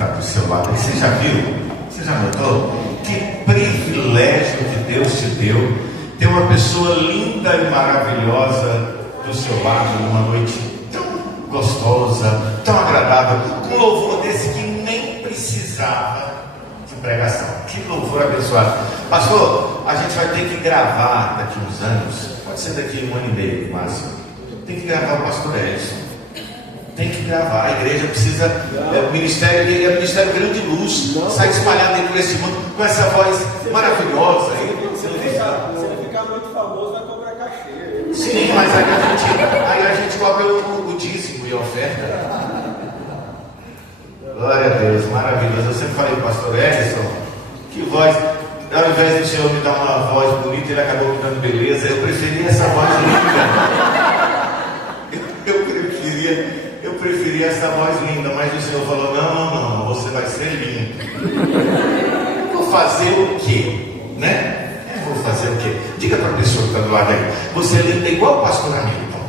está do seu lado. Você já viu? Você já notou? Que privilégio que Deus te deu ter uma pessoa linda e maravilhosa do seu lado numa noite tão gostosa, tão agradável, com louvor desse que nem precisava de pregação. Que louvor abençoado. Pastor, a gente vai ter que gravar daqui uns anos, pode ser daqui 1 ano e meio no máximo. Tem que gravar o pastor Edson. Tem que gravar, a igreja precisa, o ministério dele é um ministério grande luz, sai espalhado dentro desse mundo com essa voz maravilhosa. Se ele ficar muito famoso, vai cobrar cachê. Sim, mas aí a gente cobra o dízimo e a oferta. Glória a Deus, maravilhoso. Eu sempre falei para o pastor Edson, que voz, ao invés do Senhor me dar uma voz bonita, ele acabou me dando beleza. Eu preferia essa voz linda. Eu preferia essa voz linda, mas o Senhor falou: não, você vai ser lindo. Vou fazer o quê? Né? Vou fazer o quê? Diga para a pessoa que está do lado aí: você é linda igual o pastor Hamilton.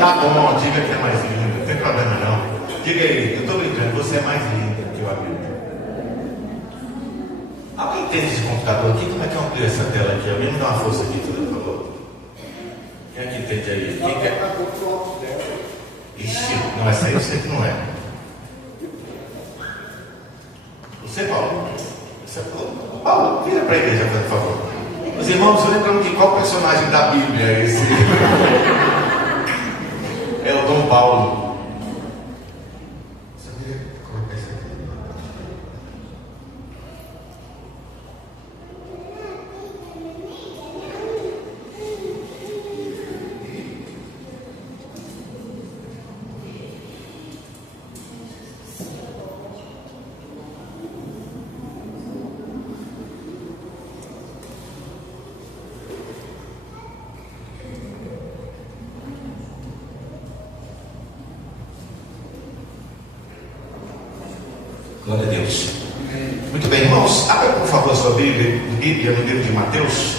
Tá bom, diga que é mais linda, não tem problema não. Diga aí, eu estou brincando, você é mais linda que o Hamilton. Alguém entende esse computador aqui? Como é que eu amplio essa tela aqui? Alguém me dá uma força aqui, por favor. Quem é que entende aí? Quem quer? Ixi, não, essa aí eu sei que não é. Você, Paulo? Você, Paulo, vira para a igreja, por favor. Os irmãos, lembram de qual personagem da Bíblia é esse? É o Dom Paulo. Você deveria colocar isso aqui. Glória a Deus. Muito bem, irmãos, abra por favor a sua Bíblia no livro de Mateus.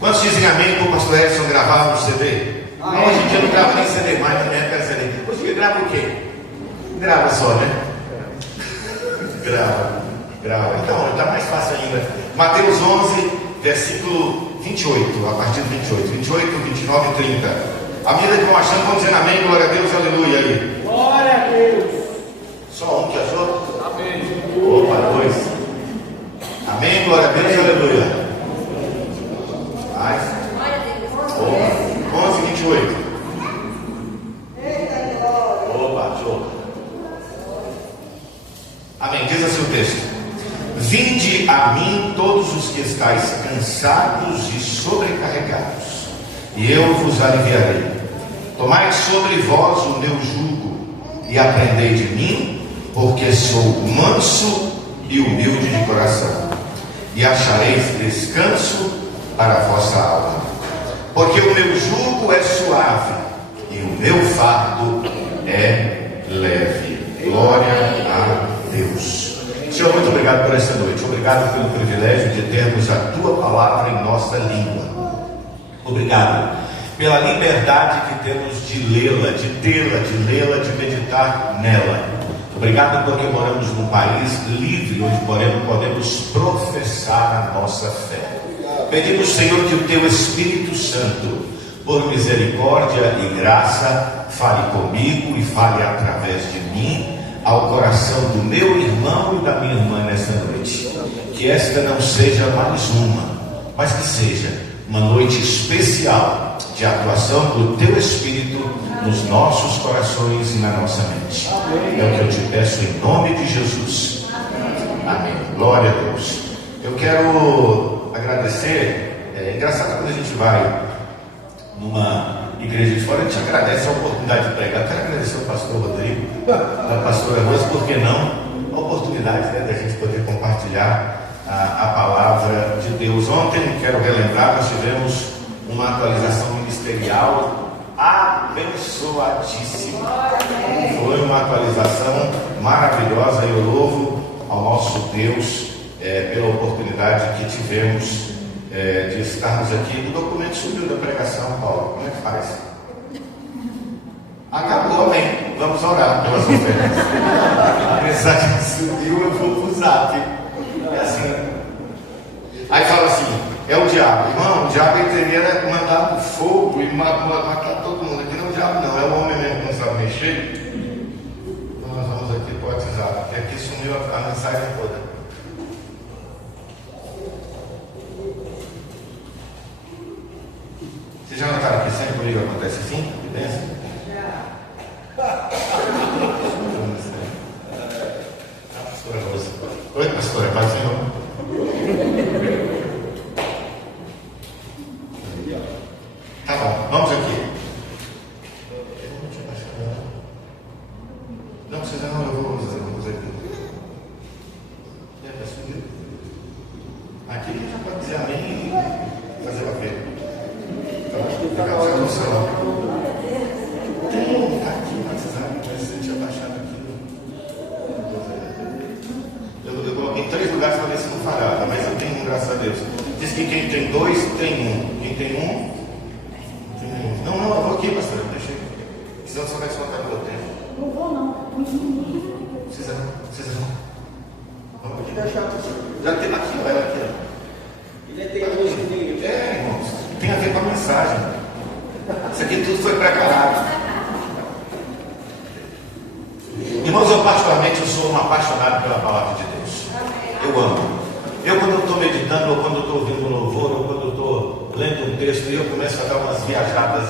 Quantos dizem amém para o pastor Edson gravar no CD? Não, hoje em dia não grava nem CD mais, na minha época era CD. Hoje em dia grava o quê? Grava só, né? Grava. Então, está mais fácil ainda. Mateus 11, versículo 28, a partir do 28, 29 e 30. A medida que vão achando, vão dizendo amém, glória a Deus, aleluia aí. Glória a Deus. Só um que achou? Amém. Opa, 2. Amém, glória a Deus, aleluia. Mais. 11, 28. Opa, show. Amém, diz assim o texto: vinde a mim todos os que estáis cansados e sobrecarregados, e eu vos aliviarei. Tomai sobre vós o meu jugo e aprendei de mim, porque sou manso e humilde de coração, e achareis descanso para a vossa alma. Porque o meu jugo é suave e o meu fardo é leve. Glória a Deus. Senhor, muito obrigado por esta noite. Obrigado pelo privilégio de termos a Tua palavra em nossa língua. Obrigado pela liberdade que temos de lê-la, de meditar nela. Obrigado porque moramos num país livre, onde podemos professar a nossa fé. Pedimos, Senhor, que o Teu Espírito Santo, por misericórdia e graça, fale comigo e fale através de mim ao coração do meu irmão e da minha irmã nesta noite. Que esta não seja mais uma, mas que seja uma noite especial de atuação do Teu Espírito nos nossos corações e na nossa mente. É o que eu te peço em nome de Jesus. Amém. Glória a Deus. Eu quero agradecer. É engraçado quando a gente vai numa igreja de fora, a gente agradece a oportunidade de pregar. Eu quero agradecer ao pastor Rodrigo, à pastora Rosa, por que não? A oportunidade, né, da gente poder compartilhar a palavra de Deus. Ontem, quero relembrar, nós tivemos uma atualização ministerial abençoadíssima. Foi uma atualização maravilhosa. Eu louvo ao nosso Deus pela oportunidade que tivemos de estarmos aqui. O documento subiu da pregação, Paulo. Como é que faz? Acabou, amém. Vamos orar pelas ofertas. A mensagem subiu, eu vou pro zap. É assim. Aí fala assim, é o diabo. Irmão, o diabo teria mandado fogo e matar todo mundo. Aqui não é o diabo não, é o homem mesmo que não sabe mexer. Então nós vamos aqui para o WhatsApp, porque aqui sumiu a mensagem toda. Vocês já notaram que sempre comigo acontece assim? Evidência? Pastora Rosa. Oi, pastora, paz do Senhor. Tá bom, vamos aqui. Não precisa não, eu vou usar aqui. Aqui já pode dizer amém e fazer o quê? Fica no celular. Tem aqui, mas se a gente abaixar aqui. Eu coloquei em 3 lugares para ver se não falhava, mas eu tenho um, graças a Deus. Diz que quem tem 2 tem 1. Quem tem 1. Não, eu vou aqui, pastor, deixa aí. Senão você vai descontar no meu tempo. Não vou não. Precisa não. Vamos aqui. Já tem aqui, ó, ela aqui, ó. Ele tem 2 minutos. Irmãos, tem a ver com a mensagem. Isso aqui tudo foi preparado. Irmãos, eu particularmente sou um apaixonado pela palavra de Deus. Eu amo. Quando eu estou meditando, ou quando eu estou ouvindo um louvor, ou quando eu estou lendo um texto, eu começo a dar umas viajadas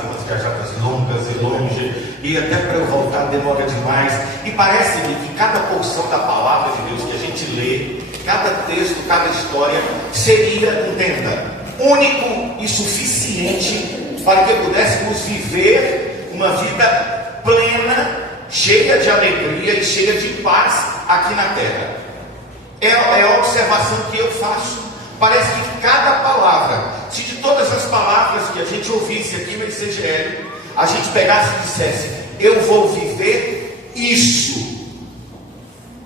longas e longe, e até para eu voltar demora demais. E parece-me que cada porção da palavra de Deus que a gente lê, cada texto, cada história, seria, entenda, único e suficiente para que pudéssemos viver uma vida plena, cheia de alegria e cheia de paz aqui na terra. É a observação que eu faço. Parece que cada palavra, se de todas as palavras que a gente ouvisse aqui no ICGL, a gente pegasse e dissesse, eu vou viver isso.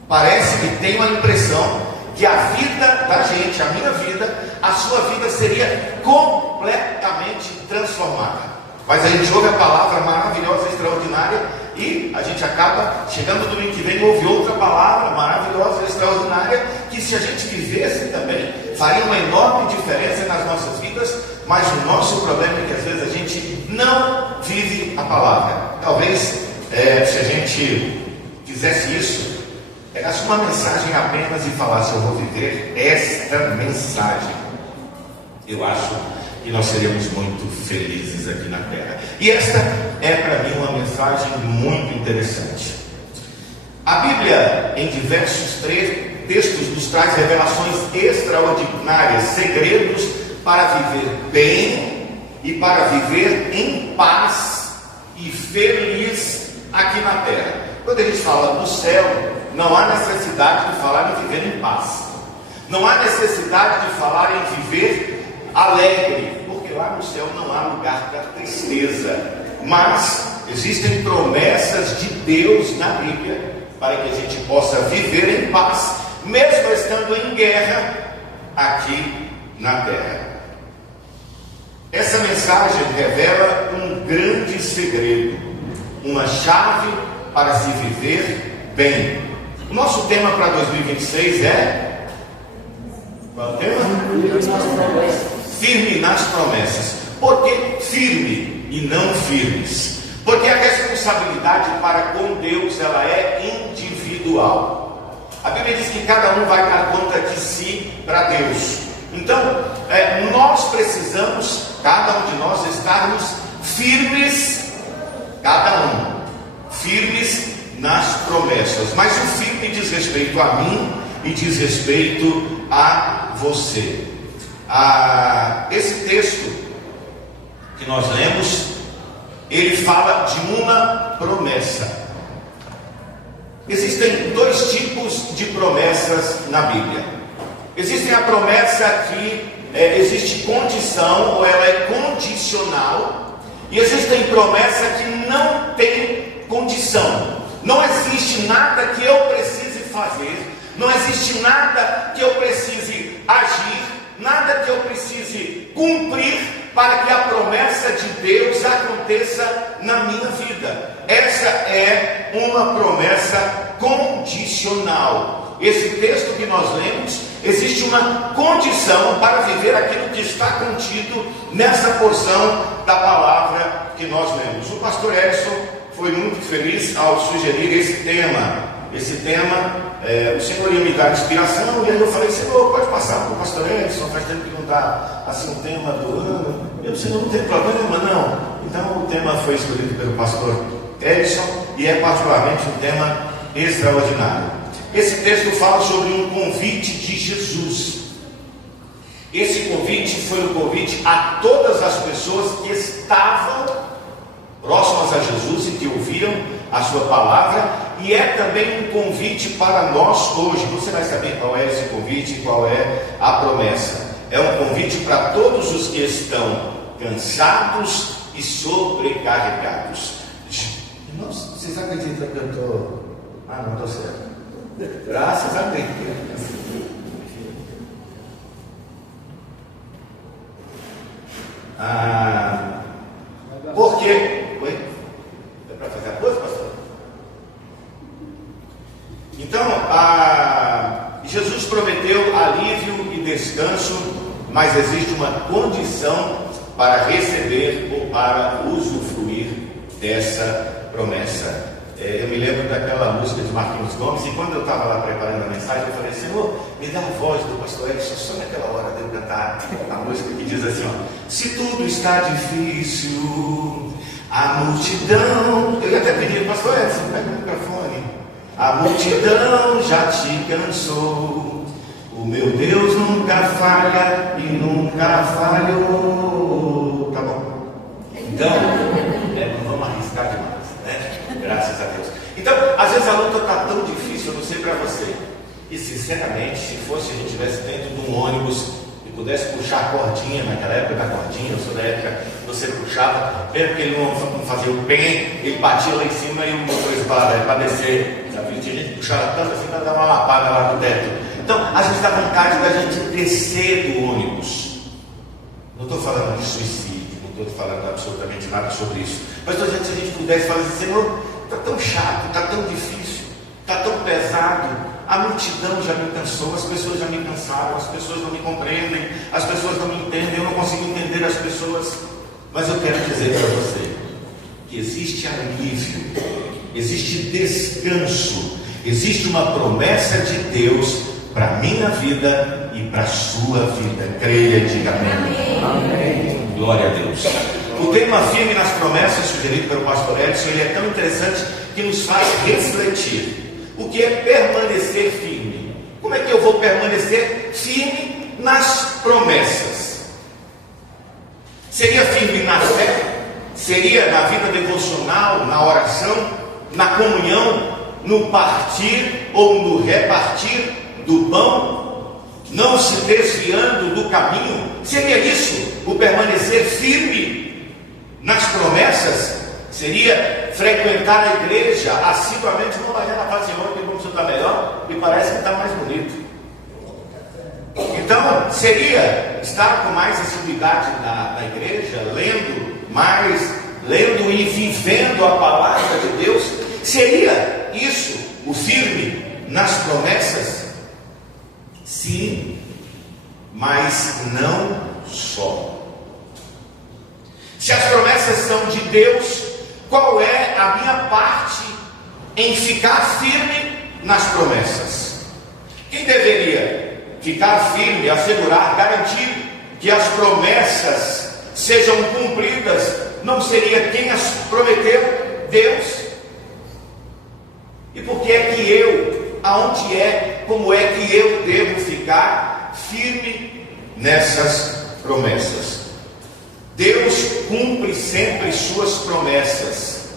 Parece-me, tenho a impressão que a vida da gente, a minha vida, a sua vida seria completamente transformada. Mas a gente ouve a palavra maravilhosa, extraordinária, e a gente acaba chegando domingo que vem e ouve outra palavra maravilhosa, extraordinária, que se a gente vivesse também, faria uma enorme diferença nas nossas vidas. Mas o nosso problema é que às vezes a gente não vive a palavra. Talvez se a gente fizesse isso, pegasse uma mensagem apenas e falasse, eu vou viver esta mensagem, eu acho que nós seríamos muito felizes aqui na terra. E esta é para mim uma mensagem muito interessante. A Bíblia, em diversos textos, nos traz revelações extraordinárias, segredos para viver bem e para viver em paz e feliz aqui na terra. Quando a gente fala do céu, não há necessidade de falar em viver em paz. Não há necessidade de falar em viver alegre, porque lá no céu não há lugar para tristeza. Mas existem promessas de Deus na Bíblia para que a gente possa viver em paz, mesmo estando em guerra aqui na terra. Essa mensagem revela um grande segredo, uma chave para se viver bem. O nosso tema para 2026 é... Qual é o tema? Firme nas promessas. Por que firme e não firmes? Porque a responsabilidade para com Deus, ela é individual. A Bíblia diz que cada um vai dar conta de si para Deus. Então, nós precisamos, cada um de nós, estarmos firmes, cada um, firmes nas promessas. Mas o firme diz respeito a mim e diz respeito a você. Esse texto que nós lemos, ele fala de uma promessa. Existem 2 tipos de promessas na Bíblia. Existe a promessa que existe condição, ou ela é condicional, e existem promessas que não tem condição. Não existe nada que eu precise fazer Não existe nada que eu precise agir, nada que eu precise cumprir para que a promessa de Deus aconteça na minha vida. Essa é uma promessa condicional. Esse texto que nós lemos, existe uma condição para viver aquilo que está contido nessa porção da palavra que nós lemos. O pastor Edson foi muito feliz ao sugerir esse tema. O Senhor ia me dar inspiração, e aí eu falei: Senhor, pode passar para o pastor Edson, faz tempo que não dá assim um tema do ano. Eu, Senhor, não tem problema não. Então o tema foi escolhido pelo pastor Edson, e é particularmente um tema extraordinário. Esse texto fala sobre um convite de Jesus. Esse convite foi um convite a todas as pessoas que estavam próximas a Jesus e que ouviram a sua palavra, e é também um convite para nós hoje. Você vai saber qual é esse convite e qual é a promessa. É um convite para todos os que estão cansados e sobrecarregados. Nossa, vocês acreditam que eu estou... não estou certo. Graças a Deus. Por quê? Oi? É para fazer a coisa, pastor? Então, Jesus prometeu alívio e descanso, mas existe uma condição para receber ou para usufruir dessa promessa. Eu me lembro daquela música de Marquinhos Gomes, e quando eu estava lá preparando a mensagem, eu falei: Senhor, me dá a voz do pastor Edson, só naquela hora de eu cantar a música que diz assim, se tudo está difícil, a multidão... Eu ia até pedir: pastor Edson, pega o microfone. A multidão já te cansou, o meu Deus nunca falha e nunca falhou. Tá bom? Então, não vamos arriscar demais, né? Graças a Deus. Então, às vezes a luta está tão difícil, eu não sei para você. E sinceramente, se fosse a gente estivesse dentro de um ônibus e pudesse puxar a cordinha, naquela época da cordinha, eu sou da época, você puxava, mesmo que ele não fazia o pé, ele batia lá em cima e o motorista para descer. Já vi, tinha gente que puxava tanto assim para dar uma lapada lá no teto. Então, às vezes dá vontade da gente descer do ônibus. Não estou falando de suicídio, não estou falando absolutamente nada sobre isso. Mas se a gente pudesse falar assim: Senhor, está tão chato, está tão difícil, está tão pesado, a multidão já me cansou, as pessoas já me cansaram, as pessoas não me compreendem, as pessoas não me entendem, eu não consigo entender as pessoas. Mas eu quero dizer para você que existe alívio, existe descanso, existe uma promessa de Deus para a minha vida e para a sua vida. Creia e diga amém. Amém. Glória a Deus. O tema firme nas promessas, sugerido pelo pastor Edson, ele é tão interessante que nos faz refletir. O que é permanecer firme? Como é que eu vou permanecer firme nas promessas? Seria firme na fé? Seria na vida devocional, na oração, na comunhão, no partir ou no repartir do pão? Não se desviando do caminho? Seria isso o permanecer firme nas promessas? Seria frequentar a igreja assiduamente? Não, mas ela fala assim: que como você está melhor, me parece que está mais bonito. Então, seria estar com mais assiduidade na igreja, lendo mais, lendo e vivendo a palavra de Deus? Seria isso o firme nas promessas? Sim, mas não só. Se as promessas são de Deus, qual é a minha parte em ficar firme nas promessas? Quem deveria ficar firme, assegurar, garantir que as promessas sejam cumpridas, não seria quem as prometeu? Deus. E por que é que eu, aonde é, como é que eu devo ficar firme nessas promessas? Deus cumpre sempre suas promessas.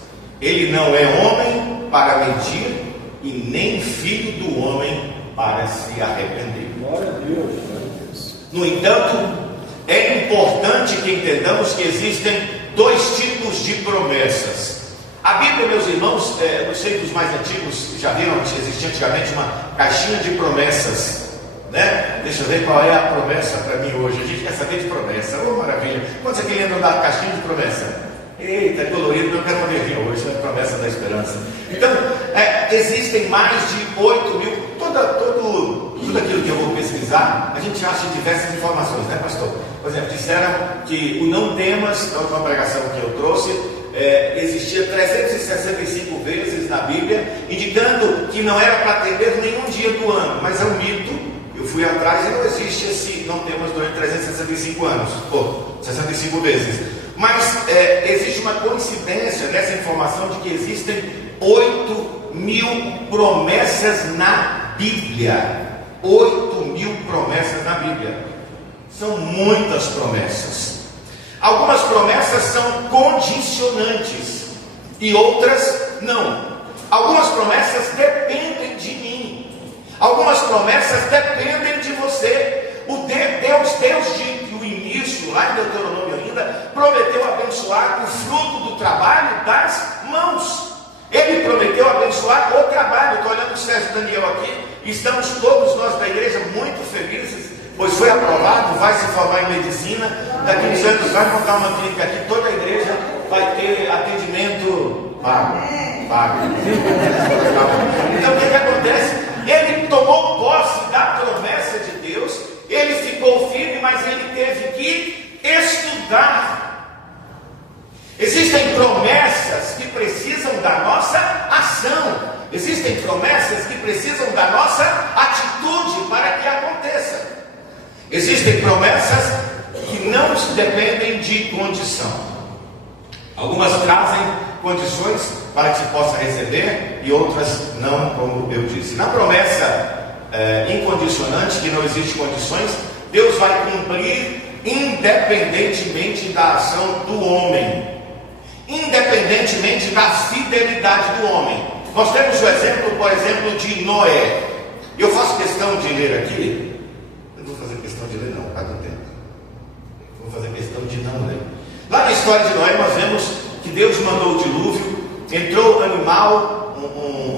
Ele não é homem para mentir e nem filho do homem para se arrepender. Glória a Deus. No entanto, é importante que entendamos que existem dois tipos de promessas: A Bíblia, meus irmãos, não sei dos mais antigos, já viram, existia antigamente uma caixinha de promessas, né? Deixa eu ver qual é a promessa para mim hoje. A gente quer saber de promessa, oh maravilha. Quantos aqui lembram da caixinha de promessa? Eita, é colorido, não quero ver hoje, é a promessa da esperança. Então, existem mais de 8 mil, tudo aquilo que eu vou pesquisar, a gente acha diversas informações, né, pastor? Por exemplo, disseram que o não temas, na última pregação que eu trouxe, existia 365 vezes na Bíblia, indicando que não era para atender nenhum dia do ano, mas é um mito. Eu fui atrás e não existe esse não temas durante 365 anos, 65 vezes. Mas existe uma coincidência nessa informação de que existem 8 mil promessas na Bíblia. 8 mil promessas na Bíblia. São muitas promessas. Algumas promessas são condicionantes e outras não. Algumas promessas dependem de mim. Algumas promessas dependem de você. Deus do início, lá em Deuteronômio ainda, prometeu abençoar o fruto do trabalho das mãos. Ele prometeu abençoar o trabalho. Estou olhando o Sérgio Daniel aqui. Estamos todos nós da igreja muito felizes, pois foi aprovado, vai se formar em medicina. Daqui a uns anos vai montar uma clínica aqui. Toda a igreja vai ter atendimento pago. Então o que acontece? Ele tomou posse da promessa de Deus, ele ficou firme, mas ele teve que estudar. Existem promessas que precisam da nossa ação, existem promessas que precisam da nossa atitude para que aconteça. Existem promessas que não dependem de condição. Algumas trazem condições para que se possa receber e outras não, como eu disse. Na promessa incondicionante, que não existe condições, Deus vai cumprir independentemente da ação do homem, independentemente da fidelidade do homem. Nós temos o exemplo, por exemplo, de Noé. Eu faço questão de ler aqui. Eu não vou fazer questão de ler não, por causa do tempo. Vou fazer questão de não ler. Lá na história de Noé nós vemos que Deus mandou o dilúvio, entrou animal,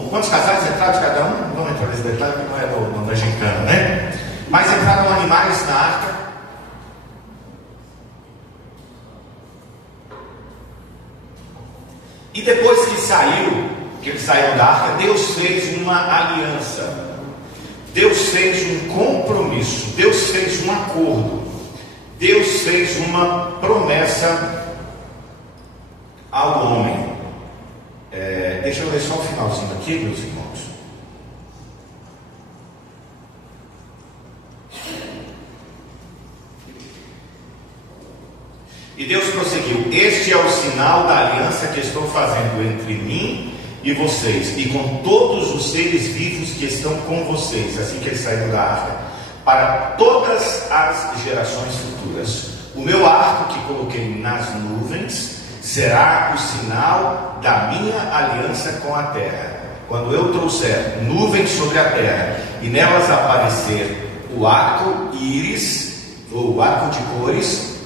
quantos casais entraram de cada um? Não vamos entrar nesse detalhe, porque não é gincana, né? Mas entraram animais na arca. E depois que eles saíram da arca, Deus fez uma aliança. Deus fez um compromisso. Deus fez um acordo. Deus fez uma promessa ao homem. Deixa eu ler só o finalzinho aqui, meus irmãos. E Deus prosseguiu: este é o sinal da aliança que estou fazendo entre mim e vocês, e com todos os seres vivos que estão com vocês, assim que eles saíram da arca, para todas as gerações futuras. O meu arco que coloquei nas nuvens será o sinal da minha aliança com a terra. Quando eu trouxer nuvens sobre a terra e nelas aparecer o arco-íris, ou o arco de cores.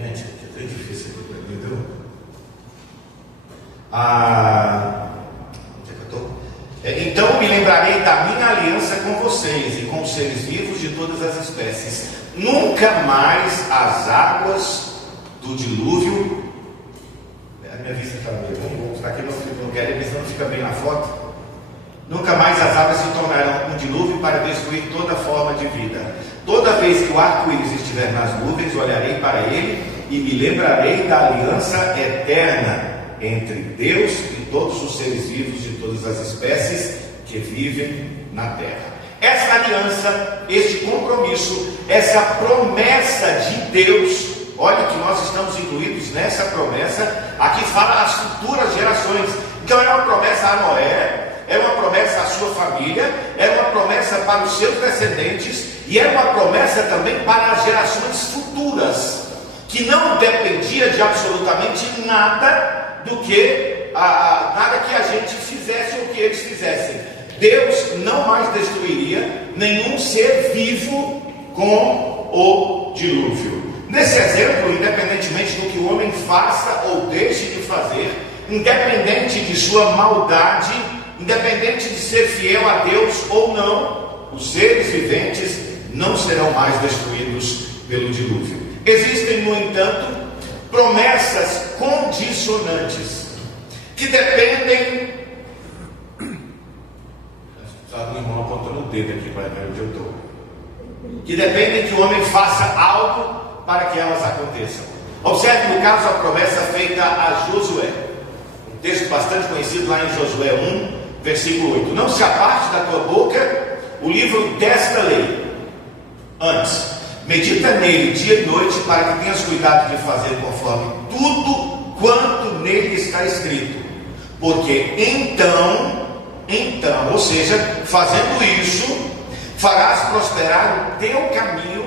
Gente, é tão difícil aqui para mim, viu? Onde é que eu estou? Então me lembrarei da minha aliança com vocês e com os seres vivos de todas as espécies. Nunca mais as águas do dilúvio. A minha vista está meio ruim, vou mostrar aqui, não quero ver, senão fica bem na foto. Nunca mais as águas se tornarão um dilúvio para destruir toda forma de vida. Toda vez que o arco-íris estiver nas nuvens, olharei para ele e me lembrarei da aliança eterna entre Deus e todos os seres vivos de todas as espécies que vivem na terra. Essa aliança, este compromisso, essa promessa de Deus, olha que nós estamos incluídos nessa promessa. Aqui fala as futuras gerações. Então é uma promessa a Noé, é uma promessa à sua família, é uma promessa para os seus descendentes, e é uma promessa também para as gerações futuras, que não dependia de absolutamente nada do que nada que a gente fizesse ou que eles fizessem. Deus não mais destruiria nenhum ser vivo com o dilúvio. Nesse exemplo, independentemente do que o homem faça ou deixe de fazer, independente de sua maldade, independente de ser fiel a Deus ou não, os seres viventes não serão mais destruídos pelo dilúvio. Existem, no entanto, promessas condicionantes que dependem. Meu irmão apontando o dedo aqui para ver onde eu estou. Que dependem que o homem faça algo para que elas aconteçam. Observe no caso a promessa feita a Josué. Um texto bastante conhecido lá em Josué 1, versículo 8. Não se aparte da tua boca o livro desta lei. Antes, medita nele dia e noite, para que tenhas cuidado de fazer conforme tudo quanto nele está escrito. Porque então, ou seja, fazendo isso, farás prosperar o teu caminho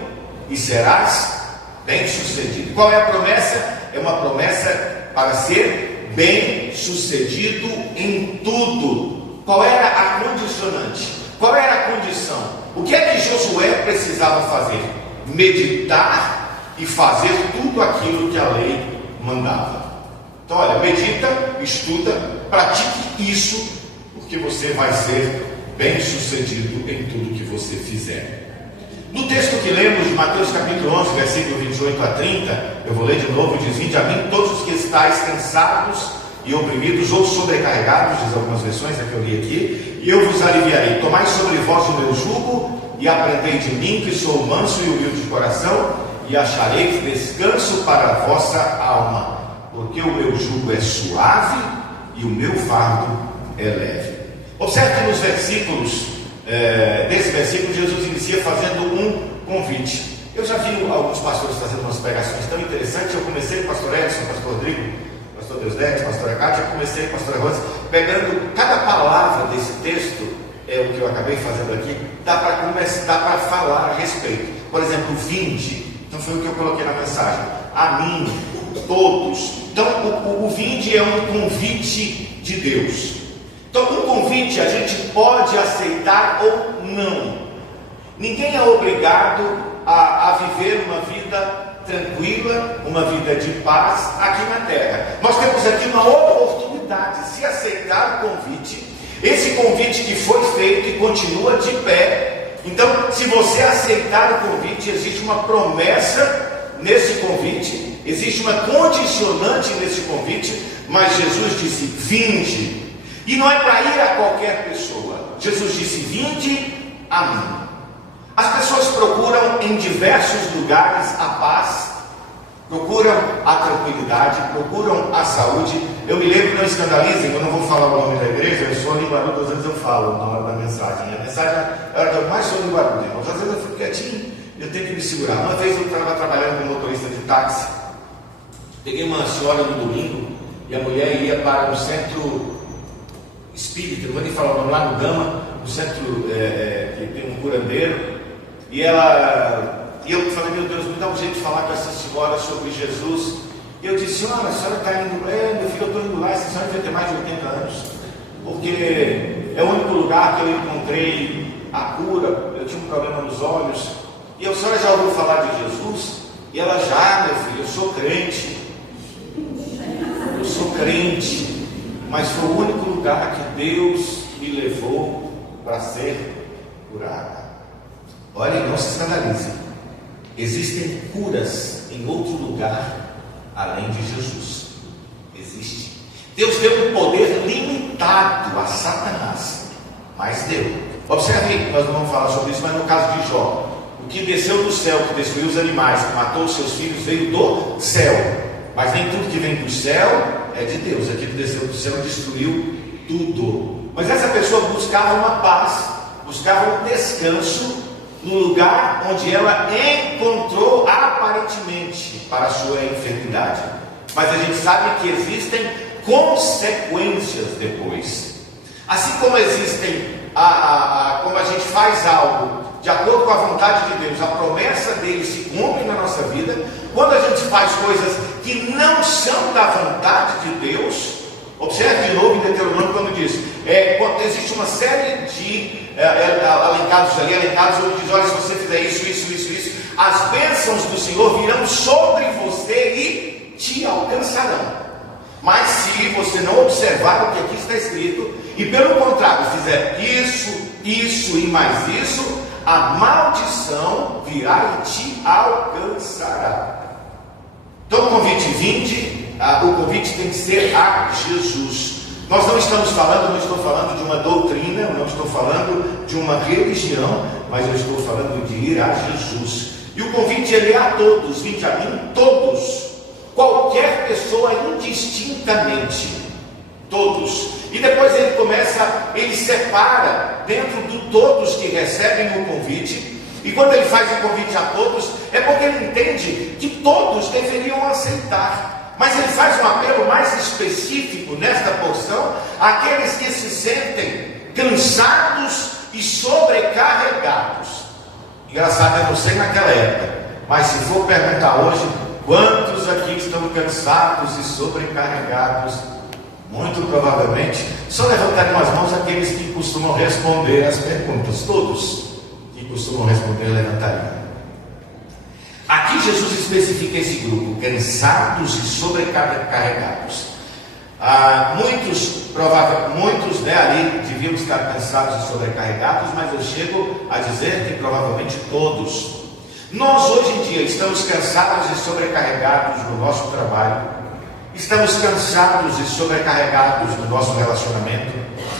e serás bem-sucedido. Qual é a promessa? É uma promessa para ser bem-sucedido em tudo. Qual era a condicionante? Qual era a condição? O que é que Josué precisava fazer? Meditar e fazer tudo aquilo que a lei mandava. Então, olha, medita, estuda, pratique isso, porque você vai ser bem-sucedido em tudo que você fizer. No texto que lemos de Mateus capítulo 11, versículo 28 a 30, eu vou ler de novo, diz: vinde a mim todos os que estáis cansados e oprimidos ou sobrecarregados, diz algumas versões, é que eu li aqui, e eu vos aliviarei. Tomai sobre vós o meu jugo e aprendei de mim, que sou manso e humilde de coração, e achareis descanso para a vossa alma, porque o meu jugo é suave e o meu fardo é leve. Observe que nos versículos, desse versículo, Jesus inicia fazendo um convite. Eu já vi alguns pastores fazendo umas pregações tão interessantes. Eu comecei com o pastor Edson, pastor Rodrigo, pastor Deusdete, pastora Cátia, eu comecei com a pastora Rosa, pegando cada palavra desse texto, é o que eu acabei fazendo aqui, dá para falar a respeito. Por exemplo, vinde, então foi o que eu coloquei na mensagem, a mim, todos. Então o vinde é um convite de Deus. Então um convite a gente pode aceitar ou não. Ninguém é obrigado a viver uma vida tranquila, uma vida de paz aqui na terra. Nós temos aqui uma oportunidade, se aceitar o convite, esse convite que foi feito e continua de pé. Então, se você aceitar o convite, existe uma promessa nesse convite, existe uma condicionante nesse convite, mas Jesus disse: vinde. E não é para ir a qualquer pessoa. Jesus disse: vinde a mim. As pessoas procuram em diversos lugares a paz, procuram a tranquilidade, procuram a saúde. Eu me lembro, não escandalizem, eu não vou falar o nome da igreja, eu sou ali em Guarulhos, às vezes eu falo na hora da mensagem. A mensagem é a hora que eu mais sou em Guarulhos, irmãos. Às vezes eu fico quietinho, eu tenho que me segurar. Uma vez eu estava trabalhando como motorista de táxi, peguei uma senhora no domingo e a mulher ia para um centro espírita, não vou nem falar o nome, lá no Gama, um centro que tem um curandeiro. E eu falei: meu Deus, me dá um jeito de falar com essa senhora sobre Jesus. E eu disse: senhora, a senhora está indo? Meu filho, eu estou indo lá. Essa senhora deve ter mais de 80 anos, porque é o único lugar que eu encontrei a cura. Eu tinha um problema nos olhos. E a senhora já ouviu falar de Jesus? E ela: já, meu filho, eu sou crente. Eu sou crente, mas foi o único lugar que Deus me levou para ser curada. Olha, não se escandalizem. Existem curas em outro lugar além de Jesus. Existe. Deus deu um poder limitado a Satanás, mas deu. Observe, nós não vamos falar sobre isso, mas no caso de Jó, o que desceu do céu, que destruiu os animais, que matou os seus filhos, veio do céu. Mas nem tudo que vem do céu é de Deus. Aquilo que desceu do céu destruiu tudo. Mas essa pessoa buscava uma paz, buscava um descanso no lugar onde ela encontrou aparentemente para a sua enfermidade. Mas a gente sabe que existem consequências depois. Assim como existem, como a gente faz algo de acordo com a vontade de Deus, a promessa dele se cumpre na nossa vida. Quando a gente faz coisas que não são da vontade de Deus, observe de novo em Deuteronômio quando diz, existe uma série de alencados ali, onde diz: olha, se você fizer isso, as bênçãos do Senhor virão sobre você e te alcançarão. Mas se você não observar o que aqui está escrito, e pelo contrário, fizer isso e mais isso, a maldição virá e te alcançará. Então o convite o convite tem que ser a Jesus. Nós não estou falando de uma doutrina, eu não estou falando de uma religião, mas eu estou falando de ir a Jesus. E o convite ele é a todos, vinde a mim, todos, qualquer pessoa indistintamente, todos. E depois ele separa dentro de todos que recebem o convite. E quando ele faz o convite a todos, é porque ele entende que todos deveriam aceitar. Mas ele faz um apelo mais específico nesta porção àqueles que se sentem cansados e sobrecarregados. Engraçado, eu não sei naquela época, mas se for perguntar hoje, quantos aqui estão cansados e sobrecarregados? Muito provavelmente só levantariam as mãos aqueles que costumam responder as perguntas. Todos que costumam responder levantariam. Aqui Jesus especifica esse grupo, cansados e sobrecarregados. Muitos ali deviam estar cansados e sobrecarregados, mas eu chego a dizer que provavelmente todos. Nós hoje em dia estamos cansados e sobrecarregados no nosso trabalho, estamos cansados e sobrecarregados no nosso relacionamento,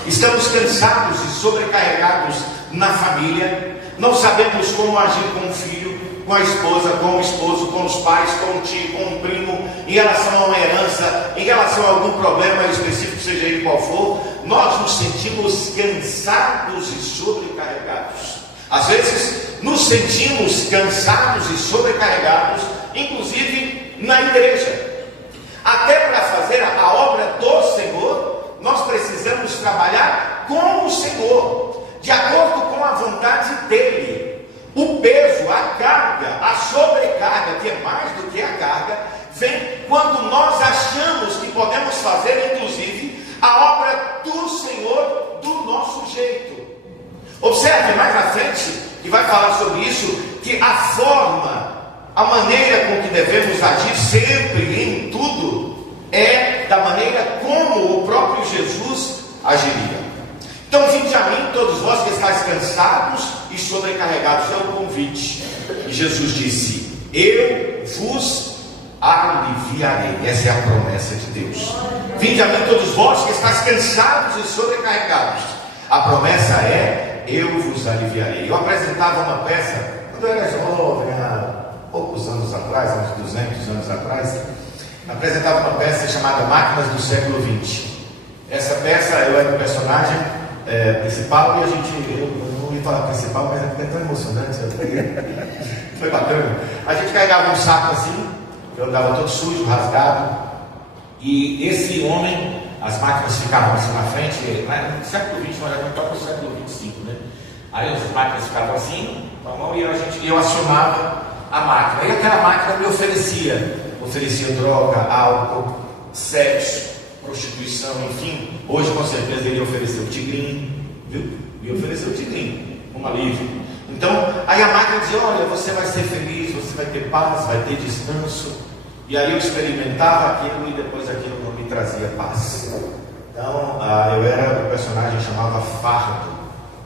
estamos cansados e sobrecarregados na família, não sabemos como agir com o filho, com a esposa, com o esposo, com os pais, com o tio, com o primo, em relação a uma herança, em relação a algum problema específico, seja ele qual for. Nós nos sentimos cansados e sobrecarregados. Às vezes nos sentimos cansados e sobrecarregados, inclusive na igreja. Até para fazer a obra do Senhor, nós precisamos trabalhar com o Senhor, de acordo com a vontade dEle. O peso, a carga, a sobrecarga, que é mais do que a carga, vem quando nós achamos que podemos fazer, inclusive, a obra do Senhor do nosso jeito. Observe mais à frente, que vai falar sobre isso, que a maneira com que devemos agir sempre, em tudo, é da maneira como o próprio Jesus agiria. Então, vinde a mim, todos vós que estáis cansados e sobrecarregados, é o convite. E Jesus disse: eu vos aliviarei. Essa é a promessa de Deus. Vinde a mim, todos vós que estáis cansados e sobrecarregados. A promessa é: eu vos aliviarei. Eu apresentava uma peça, quando eu era jovem, há poucos anos atrás, uns 200 anos atrás, apresentava uma peça chamada Máquinas do Século XX. Essa peça, eu era o personagem principal, e eu não ia falar principal, mas é tão emocionante, foi bacana. A gente carregava um saco assim, eu andava todo sujo, rasgado, e esse homem, as máquinas ficavam assim na frente, no século XX, mas já estava no século XXV, né? Aí as máquinas ficavam assim, com a mão, e eu acionava a máquina, e aquela máquina me oferecia droga, álcool, sexo, prostituição, enfim. Hoje com certeza ele ofereceu tigrinho, viu? Me ofereceu tigrinho, um alívio. Então, aí a máquina dizia: olha, você vai ser feliz, você vai ter paz, vai ter descanso. E aí eu experimentava aquilo e depois aquilo não me trazia paz. Então, eu era o personagem que chamava Fardo.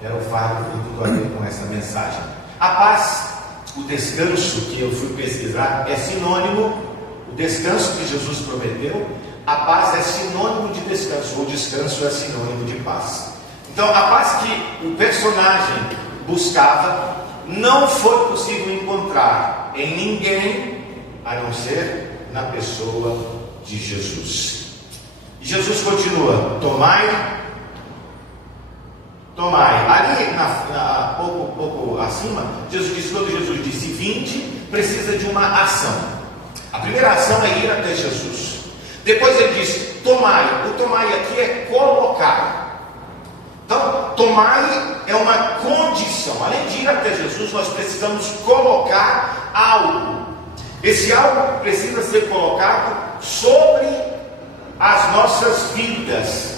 Era o fardo que tudo a ver com essa mensagem. A paz, o descanso que eu fui pesquisar, é sinônimo. O descanso que Jesus prometeu, a paz é sinônimo de descanso, o descanso é sinônimo de paz. Então, a paz que o personagem buscava, não foi possível encontrar em ninguém, a não ser na pessoa de Jesus. E Jesus continua: tomai. Ali, pouco acima, quando Jesus disse vinde, precisa de uma ação. A primeira ação é ir até Jesus. Depois ele diz tomai. O tomai aqui é colocar. Então, tomai é uma condição. Além de ir até Jesus, nós precisamos colocar algo. Esse algo precisa ser colocado sobre as nossas vidas.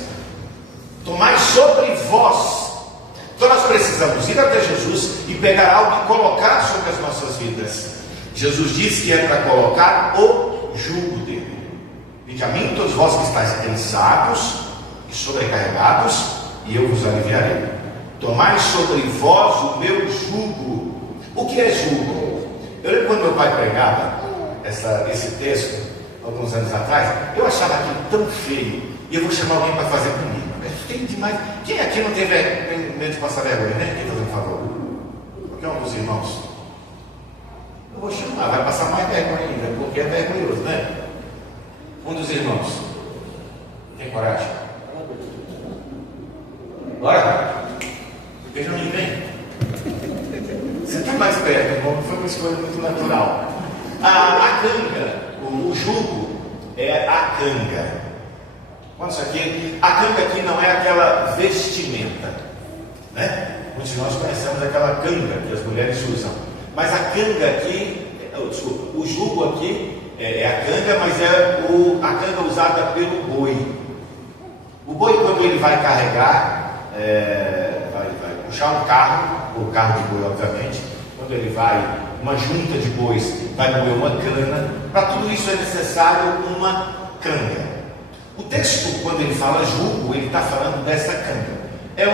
Tomai sobre vós. Então nós precisamos ir até Jesus e pegar algo e colocar sobre as nossas vidas. Jesus disse que é para colocar o jugo dele. E Vinde a mim, todos vós que estáis cansados e sobrecarregados, e eu vos aliviarei. Tomai sobre vós o meu jugo. O que é jugo? Eu lembro quando meu pai pregava esse texto, alguns anos atrás, eu achava aquilo tão feio, e eu vou chamar alguém para fazer comigo. É feio demais. Quem aqui não teve medo de passar vergonha, né? Quem faz um favor? Qualquer um dos irmãos. Eu vou chamar, vai passar mais vergonha ainda, porque é vergonhoso, né? Um dos irmãos. Tem coragem? Bora? Veja onde vem. Você está mais perto, irmão. Não foi uma escolha muito natural. A canga, o jugo, é a canga. Olha isso aqui. A canga aqui não é aquela vestimenta, né? Muitos de nós conhecemos aquela canga que as mulheres usam. Mas a canga aqui, desculpa, o jugo aqui é a canga, mas é a canga usada pelo boi. O boi, quando ele vai carregar, vai puxar um carro, o carro de boi, obviamente, quando ele vai, uma junta de bois, vai moer uma cana, para tudo isso é necessário uma canga. O texto, quando ele fala jugo, ele está falando dessa canga. É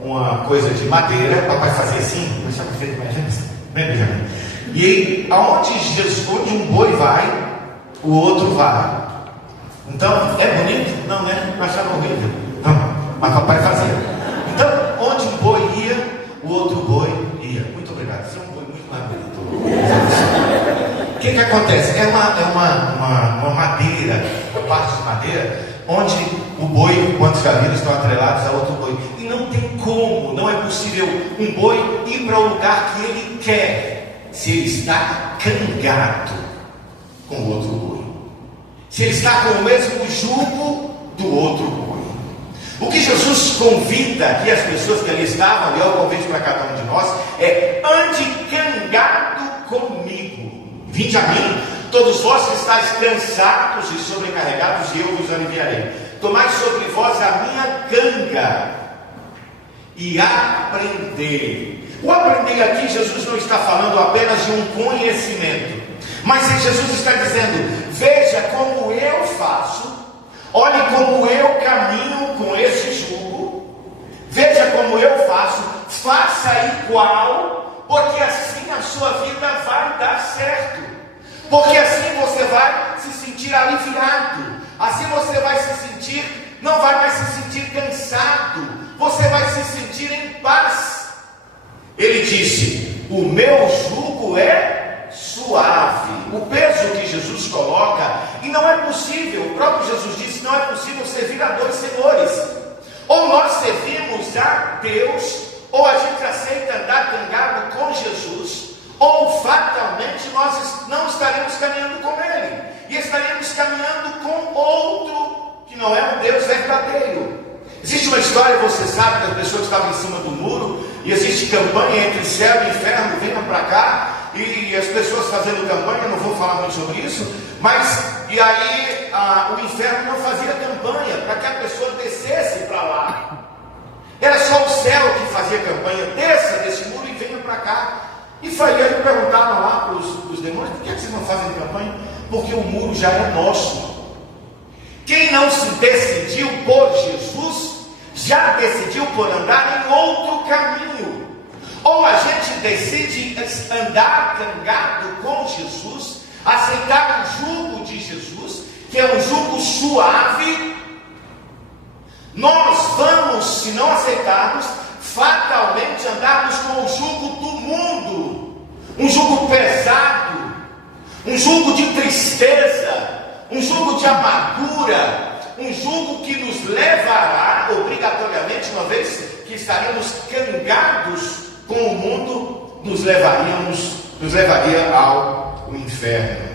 uma coisa de madeira, papai fazia assim, deixa eu ver, Benjamin. E onde um boi vai, o outro vai. Então, é bonito? Não, né? Eu achava horrível. Não, mas papai fazia. Então, onde um boi ia, o outro boi ia. Muito obrigado. Você é um boi muito mais bonito. O que acontece? É uma madeira, uma parte de madeira, onde o boi, quantos cabelos estão atrelados a outro boi. E não tem como, não é possível um boi ir para o lugar que ele quer, se ele está cangado com o outro boi. Se ele está com o mesmo jugo do outro boi. O que Jesus convida aqui as pessoas que ali estavam, e é o convite para cada um de nós, é: ande cangado comigo. Vinde a mim, todos vós que estáis cansados e sobrecarregados, e eu vos aliviarei. Tomai sobre vós a minha canga e aprendei. O aprender aqui, Jesus não está falando apenas de um conhecimento, mas Jesus está dizendo: veja como eu faço, olhe como eu caminho com esse jugo, veja como eu faço, faça igual, porque assim a sua vida vai dar certo, porque assim você vai se sentir aliviado, assim você vai se sentir, não vai mais se sentir cansado, você vai se sentir em paz. Ele disse: o meu jugo é suave. O peso que Jesus coloca, e não é possível, o próprio Jesus disse, não é possível servir a dois senhores. Ou nós servimos a Deus, ou a gente aceita andar cangado com Jesus, ou fatalmente nós não estaremos caminhando com Ele, e estaremos caminhando com outro que não é um Deus verdadeiro. Existe uma história, você sabe, das pessoas que estavam em cima do muro, e existe campanha entre céu e inferno, venham para cá, e as pessoas fazendo campanha, não vou falar muito sobre isso, mas, e aí o inferno não fazia campanha para que a pessoa descesse para lá. Era só o céu que fazia campanha: desça desse muro e venha para cá. E foi aí que perguntaram lá para os demônios: por que vocês não fazem campanha? Porque o muro já é nosso. Quem não se decidiu por Jesus, já decidiu por andar em outro caminho. Ou a gente decide andar cangado com Jesus, aceitar o jugo de Jesus, que é um jugo suave. Nós vamos, se não aceitarmos, fatalmente andarmos com o jugo do mundo, um jugo pesado, um jugo de tristeza, um jugo de amargura, um jugo que nos levará obrigatoriamente, uma vez que estaremos cangados com o mundo, nos levaria ao inferno.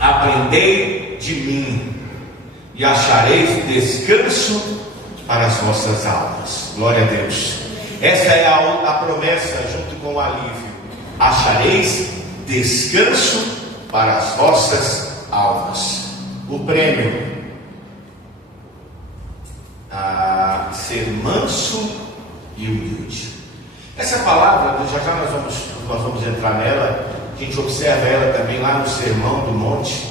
Aprendei de mim e achareis descanso para as vossas almas. Glória a Deus. Essa é a promessa junto com o alívio. Achareis descanso para as vossas almas. O prêmio a ser manso e humilde. Essa palavra, já nós vamos entrar nela. A gente observa ela também lá no Sermão do Monte.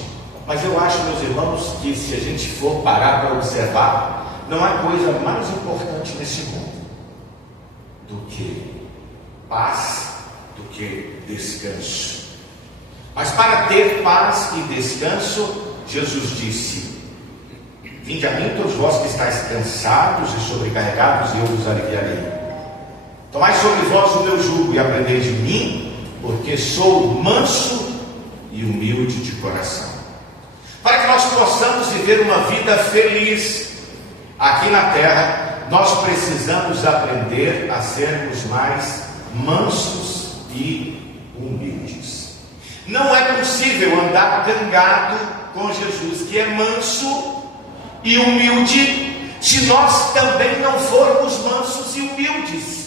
Mas eu acho, meus irmãos, que se a gente for parar para observar, não há coisa mais importante nesse mundo do que paz, do que descanso. Mas para ter paz e descanso, Jesus disse: vinde a mim todos vós que estáis cansados e sobrecarregados, e eu vos aliviarei. Tomai sobre vós o meu jugo e aprendei de mim, porque sou manso e humilde de coração. Para que nós possamos viver uma vida feliz aqui na terra, nós precisamos aprender a sermos mais mansos e humildes. Não é possível andar gangado com Jesus, que é manso e humilde, se nós também não formos mansos e humildes.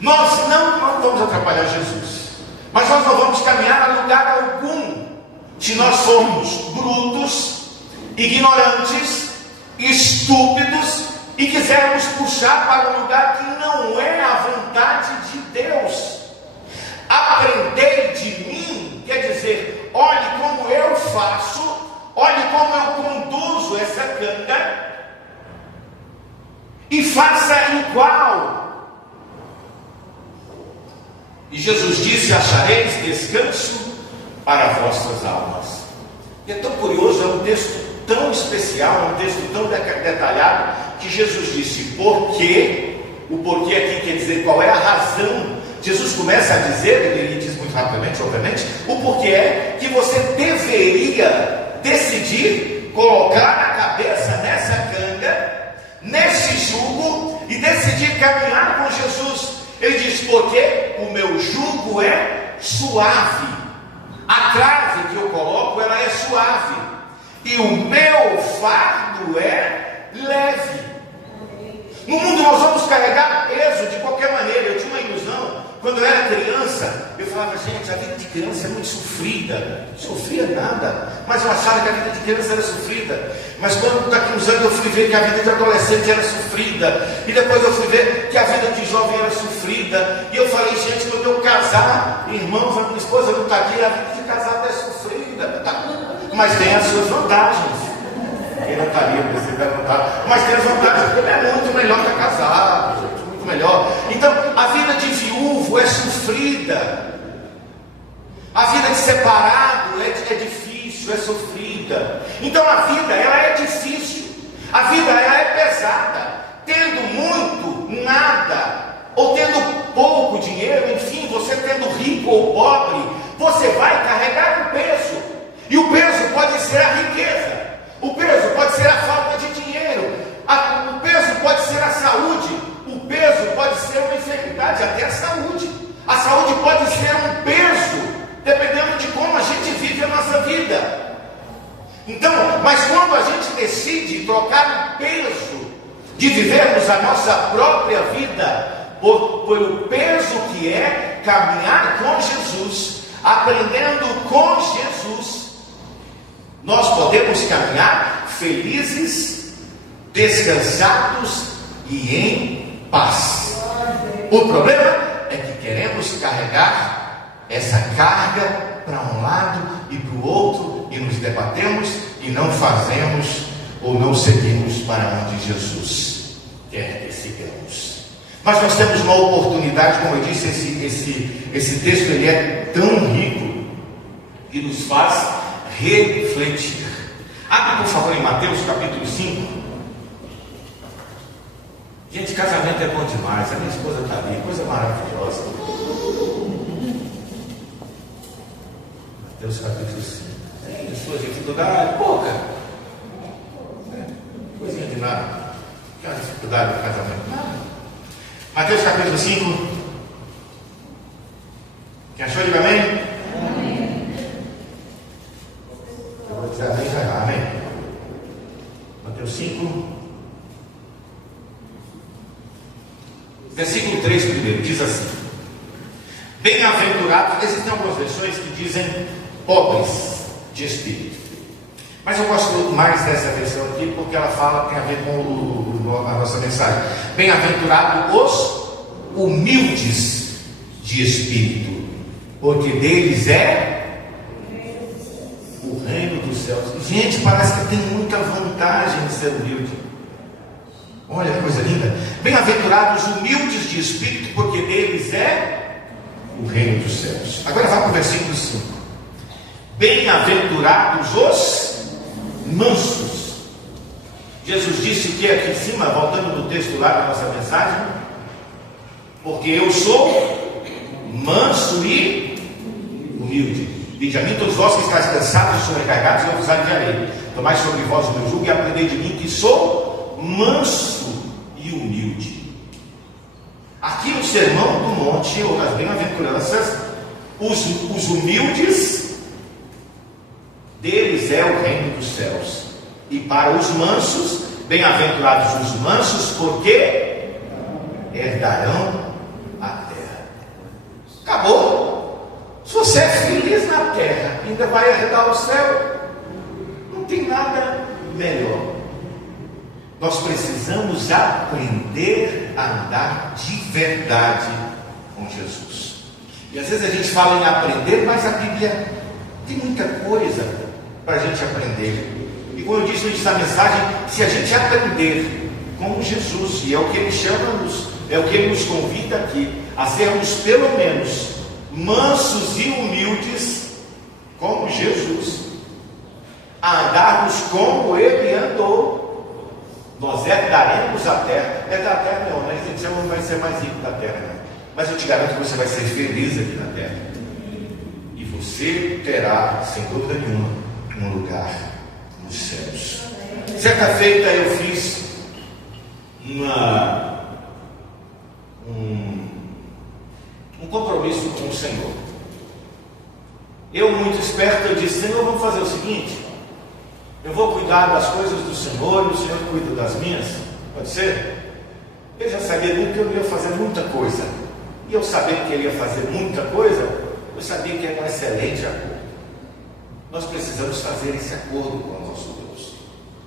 Nós não vamos atrapalhar Jesus, mas nós não vamos caminhar a lugar algum se nós formos brutos, ignorantes, estúpidos e quisermos puxar para um lugar que não é a vontade de Deus. Aprendei de mim quer dizer, olhe como eu faço, olhe como eu conduzo essa canga e faça igual. E Jesus disse: achareis descanso para vossas almas. E é tão curioso, é um texto tão especial, é um texto tão detalhado, que Jesus disse porquê. O porquê aqui quer dizer qual é a razão. Jesus começa a dizer, ele diz muito rapidamente, obviamente, o porquê é que você deveria decidir colocar a cabeça nessa canga, nesse jugo, e decidir caminhar com Jesus. Ele diz: porque o meu jugo é suave, a trave que eu coloco, ela é suave, e o meu fardo é leve. No mundo nós vamos carregar peso de qualquer maneira. Eu tinha uma ilusão, quando eu era criança, eu falava: gente, a vida de criança é muito sofrida. Não sofria nada, mas eu achava que a vida de criança era sofrida. Mas quando daqui uns anos eu fui ver que a vida de adolescente era sofrida, e depois eu fui ver que a vida de jovem era sofrida, e eu falei: gente, quando eu casar, irmãos, a minha esposa não está aqui, a vida de casado é sofrida, tá? Mas tem as suas vantagens. Quem não estaria nesse perguntar, mas tem as vantagens, porque é muito melhor estar casado, muito melhor. Então, a vida de viúvo é sofrida, a vida de separado é difícil, é sofrida. Então, a vida, ela é difícil, a vida, ela é pesada. Tendo muito, nada, ou tendo pouco dinheiro, enfim, você tendo rico ou pobre, você vai carregar um peso, e o peso pode ser a riqueza. O peso pode ser a falta de dinheiro, o peso pode ser a saúde, o peso pode ser uma enfermidade, até a saúde. A saúde pode ser um peso, dependendo de como a gente vive a nossa vida. Então, mas quando a gente decide trocar o peso de vivermos a nossa própria vida pelo peso que é caminhar com Jesus, aprendendo com Jesus, nós podemos caminhar felizes, descansados e em paz. O problema é que queremos carregar essa carga para um lado e para o outro, e nos debatemos e não fazemos ou não seguimos para onde Jesus quer que sigamos. Mas nós temos uma oportunidade, como eu disse, esse texto ele é tão rico que nos faz refletir. Abre, por favor, em Mateus capítulo 5. Gente, casamento é bom demais. A minha esposa está ali, coisa maravilhosa. Mateus capítulo 5. Tem suas dificuldades, pouca. Coisinha de nada. Que é a dificuldade do casamento? Nada. Mateus capítulo 5. Quem achou, diga amém? Amém, vai lá, amém. Mateus 5, versículo 3 primeiro, diz assim: bem-aventurados, existem algumas versões que dizem pobres de espírito, mas eu gosto mais dessa versão aqui porque ela fala, tem a ver com a nossa mensagem. Bem-aventurados os humildes de espírito, porque deles é o reino dos céus. céus. Gente, parece que tem muita vantagem em ser humilde. Olha que coisa linda. Bem-aventurados humildes de espírito, porque deles é o reino dos céus. Agora vá para o versículo 5. Bem-aventurados os mansos. Jesus disse o que aqui em cima, voltando no texto lá da nossa mensagem? Porque eu sou manso e humilde. Vinde a mim todos vós que estáis cansados e sobrecarregados, e eu vos aliviarei. Tomai sobre vós o meu jugo e aprendei de mim, que sou manso e humilde. Aqui no Sermão do Monte, ou nas bem-aventuranças, os humildes, deles é o reino dos céus. E para os mansos, bem-aventurados os mansos, porque herdarão a terra. Acabou. Se você é feliz na terra, ainda vai herdar o céu. Não tem nada melhor. Nós precisamos aprender a andar de verdade com Jesus. E às vezes a gente fala em aprender, mas a Bíblia tem muita coisa para a gente aprender. E como eu disse no início da mensagem, se a gente aprender como Jesus, e é o que Ele chama-nos, é o que Ele nos convida aqui, a sermos pelo menos mansos e humildes como Jesus, a andarmos como Ele andou, nós herdaremos a terra. Herdar a terra não, né? A gente não vai ser mais rico da terra, né? Mas eu te garanto que você vai ser feliz aqui na terra, e você terá, sem dúvida nenhuma, um lugar nos céus. Certa feita eu fiz um compromisso com o Senhor. Eu, muito esperto, eu disse: Senhor, vamos fazer o seguinte, eu vou cuidar das coisas do Senhor e o Senhor cuida das minhas, pode ser? Eu já sabia muito que eu ia fazer muita coisa, e eu sabendo que Ele ia fazer muita coisa, eu sabia que era um excelente acordo. Nós precisamos fazer esse acordo com o nosso Deus.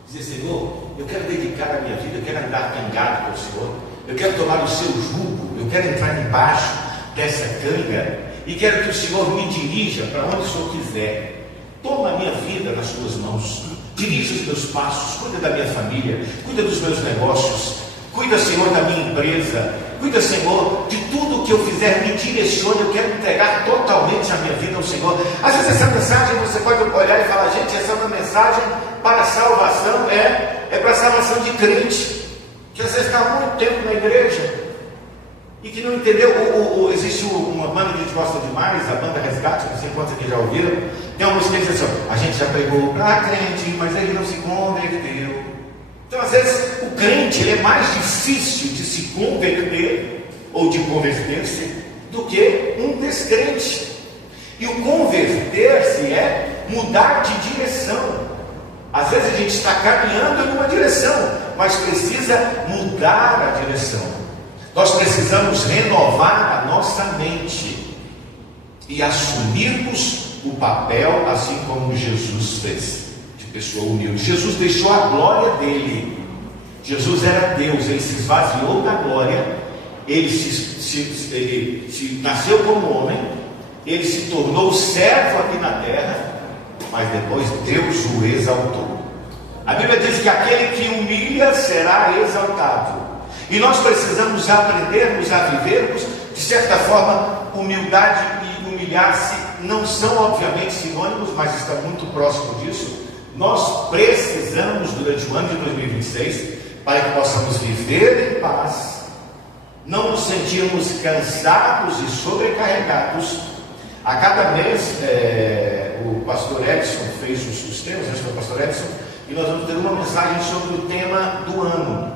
Dizer: Senhor, eu quero dedicar a minha vida, eu quero andar cangado com o Senhor, eu quero tomar o seu jugo, eu quero entrar embaixo dessa canga, e quero que o Senhor me dirija para onde o Senhor quiser. Toma a minha vida nas suas mãos, dirija os meus passos, cuida da minha família, cuida dos meus negócios, cuida, Senhor, da minha empresa, cuida, Senhor, de tudo que eu fizer, me direcione. Eu quero entregar totalmente a minha vida ao Senhor. Às vezes essa mensagem você pode olhar e falar: gente, essa é uma mensagem para a salvação, é para a salvação de crente, que às vezes está há muito tempo na igreja e que não entendeu. Existe uma banda que a gente gosta demais, a banda Resgate, não sei quantos aqui já ouviram. Tem uma música que diz assim: a gente já pregou para crente, mas ele não se converteu. Então às vezes o crente, ele é mais difícil de se converter ou de converter-se do que um descrente. E o converter-se é mudar de direção. Às vezes a gente está caminhando em uma direção, mas precisa mudar a direção. Nós precisamos renovar a nossa mente e assumirmos o papel, assim como Jesus fez, de pessoa humilde. Jesus deixou a glória dele. Jesus era Deus, ele se esvaziou da glória, ele nasceu como homem, ele se tornou servo aqui na terra, mas depois Deus o exaltou. A Bíblia diz que aquele que humilha será exaltado. E nós precisamos aprendermos a vivermos, de certa forma. Humildade e humilhar-se não são obviamente sinônimos, mas estão muito próximos disso. Nós precisamos, durante o ano de 2026, para que possamos viver em paz, não nos sentirmos cansados e sobrecarregados. A cada mês, o pastor Edson fez os temas, acho que é o pastor Edson, e nós vamos ter uma mensagem sobre o tema do ano,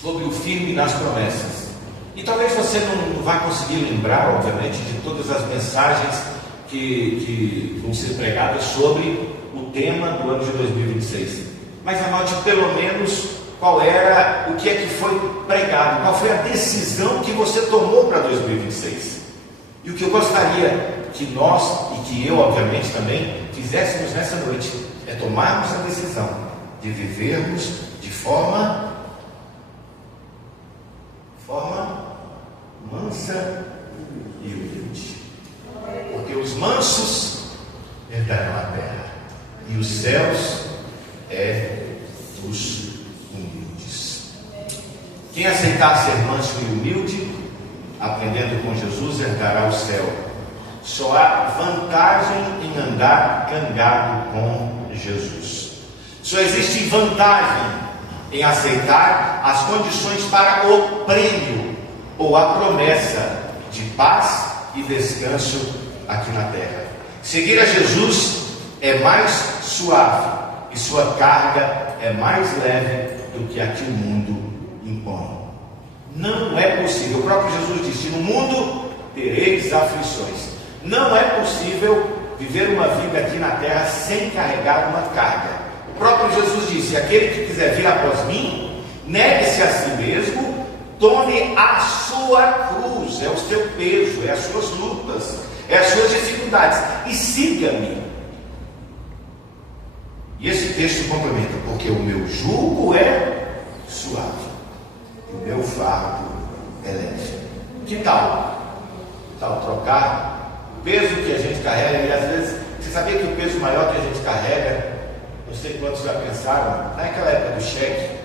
sobre o firme nas promessas. E talvez você não vá conseguir lembrar, obviamente, de todas as mensagens que vão ser pregadas sobre o tema do ano de 2026. Mas anote pelo menos qual era, o que é que foi pregado, qual foi a decisão que você tomou para 2026. E o que eu gostaria que nós, e que eu, obviamente, também fizéssemos nessa noite, é tomarmos a decisão de vivermos de forma mansa e humilde. Porque os mansos herdarão a terra. e os céus é dos humildes. Quem aceitar ser manso e humilde, aprendendo com Jesus, herdará o céu. Só há vantagem em andar cangado com Jesus. Só existe vantagem em aceitar as condições para o prêmio ou a promessa de paz e descanso aqui na terra. Seguir a Jesus é mais suave e sua carga é mais leve do que a que o mundo impõe. Não é possível, o próprio Jesus disse: no mundo tereis aflições. Não é possível viver uma vida aqui na terra sem carregar uma carga. O próprio Jesus disse: aquele que quiser vir após mim, negue-se a si mesmo, tome a sua cruz, é o seu peso, é as suas lutas, é as suas dificuldades, e siga-me. E esse texto complementa: porque o meu jugo é suave, o meu fardo é leve. Que tal? Que tal trocar o peso que a gente carrega? E às vezes, você sabia que o peso maior que a gente carrega, não sei quantos já pensaram, naquela época do cheque,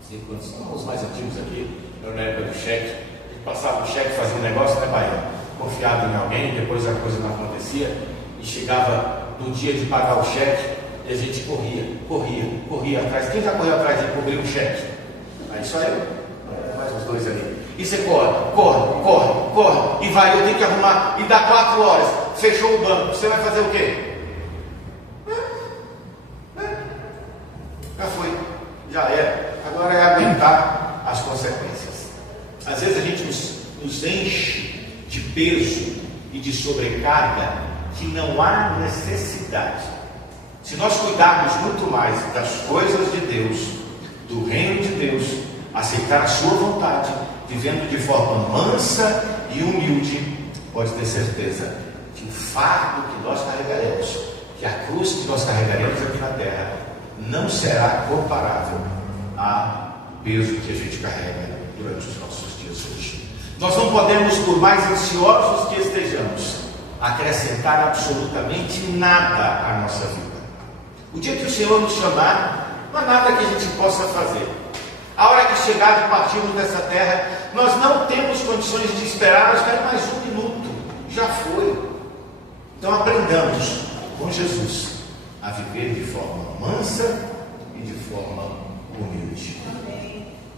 não sei quantos são os mais antigos aqui, na época do cheque, a gente passava o cheque, fazia um negócio, né, Bahia? Confiado em alguém, depois a coisa não acontecia, e chegava no dia de pagar o cheque, e a gente corria atrás. Quem já correu atrás de cobrir um cheque? Aí só eu, mais uns dois ali. E você corre, e vai, eu tenho que arrumar, e dá 4 horas, fechou o banco, você vai fazer o quê? Já foi, já era, agora é aguentar as consequências. Às vezes a gente nos enche de peso e de sobrecarga que não há necessidade. Se nós cuidarmos muito mais das coisas de Deus, do reino de Deus, aceitar a sua vontade, vivendo de forma mansa e humilde, pode ter certeza que o fardo que nós carregaremos, que a cruz que nós carregaremos aqui na terra, não será comparável ao peso que a gente carrega durante os nossos dias hoje. Nós não podemos, por mais ansiosos que estejamos, acrescentar absolutamente nada à nossa vida. O dia que o Senhor nos chamar, não há nada que a gente possa fazer. A hora que chegar e partirmos dessa terra, nós não temos condições de esperar, espera mais um minuto, já foi. Então aprendamos com Jesus a viver de forma mansa e de forma humilde.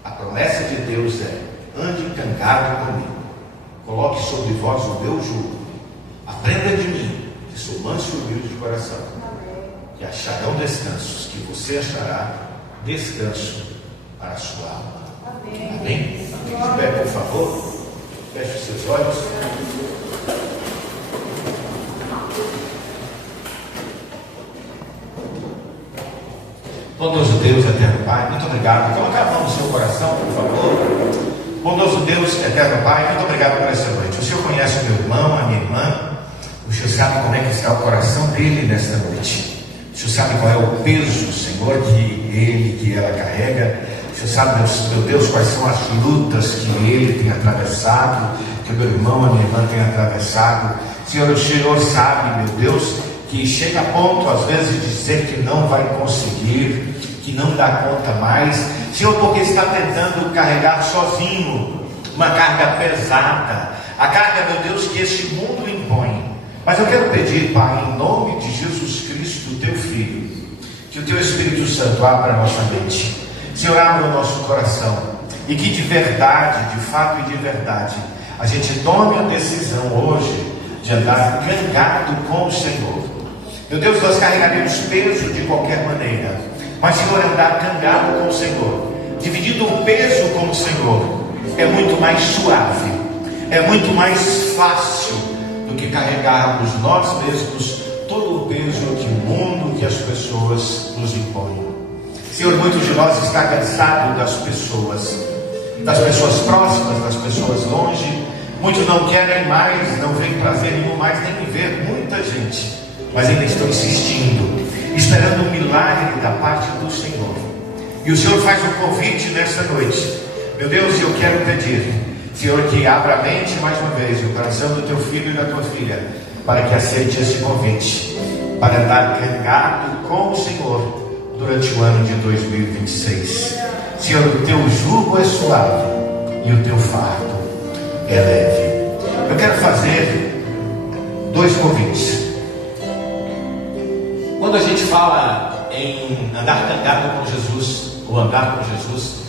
A promessa de Deus é: ande cangado comigo, coloque sobre vós o meu jugo, aprenda de mim, que sou manso e humilde de coração, que acharão descansos, que você achará descanso para a sua alma. Amém? Fique de pé, por favor. Feche os seus olhos. Bondoso Deus, eterno Pai, muito obrigado. Coloque a mão no seu coração, por favor. Bondoso Deus, eterno Pai, muito obrigado por essa noite. O Senhor conhece o meu irmão, a minha irmã. O Senhor sabe como é que está o coração dele nesta noite. O Senhor sabe qual é o peso, Senhor, que ela carrega. O Senhor sabe, meu Deus, quais são as lutas que ele tem atravessado, que o meu irmão, a minha irmã tem atravessado. Senhor, o Senhor sabe, meu Deus, que chega a ponto, às vezes, de dizer que não vai conseguir, que não dá conta mais. Senhor, porque está tentando carregar sozinho uma carga pesada, a carga, meu Deus, que este mundo impõe. Mas eu quero pedir, Pai, em nome de Jesus Cristo, teu Filho, que o teu Espírito Santo abra a nossa mente. Senhor, abra o nosso coração, e que de verdade, de fato e de verdade, a gente tome a decisão hoje de andar cangado com o Senhor. Meu Deus, nós carregaremos peso de qualquer maneira, mas, Senhor, andar cangado com o Senhor, dividindo o peso com o Senhor, é muito mais suave, é muito mais fácil do que carregarmos nós mesmos todo o peso que o mundo, que as pessoas nos impõem. Senhor, muitos de nós estão cansados das pessoas próximas, das pessoas longe. Muitos não querem mais, não veem prazer nenhum mais nem em ver muita gente, mas ainda estão insistindo, esperando um milagre da parte do Senhor. E o Senhor faz um convite nesta noite. Meu Deus, eu quero pedir, Senhor, que abra a mente mais uma vez, o coração do teu filho e da tua filha, para que aceite esse convite. para andar carregado com o Senhor durante o ano de 2026. Senhor, o teu jugo é suave e o teu fardo é leve. Eu quero fazer 2 convites. Quando a gente fala em andar carregado com Jesus, ou andar com Jesus,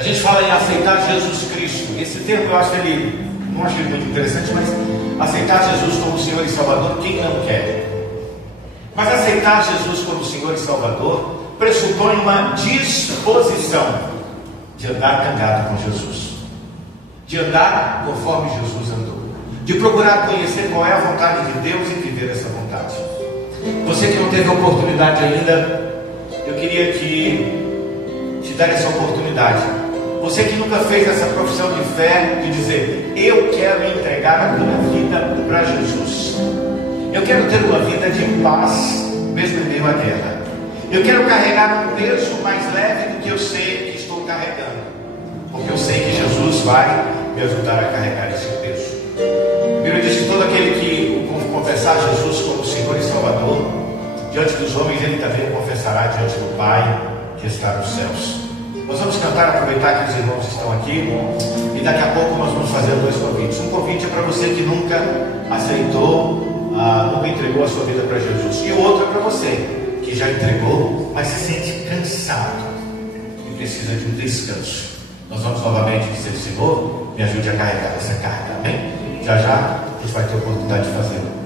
a gente fala em aceitar Jesus Cristo. Esse termo eu acho ele, não acho ele muito interessante, mas aceitar Jesus como Senhor e Salvador, quem não quer? Mas aceitar Jesus como Senhor e Salvador pressupõe uma disposição de andar carregado com Jesus, de andar conforme Jesus andou, de procurar conhecer qual é a vontade de Deus e viver essa vontade. Você que não teve a oportunidade ainda, eu queria te dar essa oportunidade. Você que nunca fez essa profissão de fé, de dizer: eu quero entregar a minha vida para Jesus, eu quero ter uma vida de paz, mesmo em meio à guerra. Eu quero carregar um peso mais leve do que eu sei que estou carregando, porque eu sei que Jesus vai me ajudar a carregar esse peso. A Bíblia diz que todo aquele que confessar Jesus como Senhor e Salvador, diante dos homens ele também o confessará diante do Pai que está nos céus. Nós vamos cantar, aproveitar que os irmãos estão aqui, e daqui a pouco nós vamos fazer 2 convites. Um convite é para você que nunca aceitou, nunca entregou a sua vida para Jesus, e o outro é para você que já entregou, mas se sente cansado e precisa de um descanso. Nós vamos novamente dizer: Senhor, me ajude a carregar essa carga, amém? Já a gente vai ter a oportunidade de fazê-lo.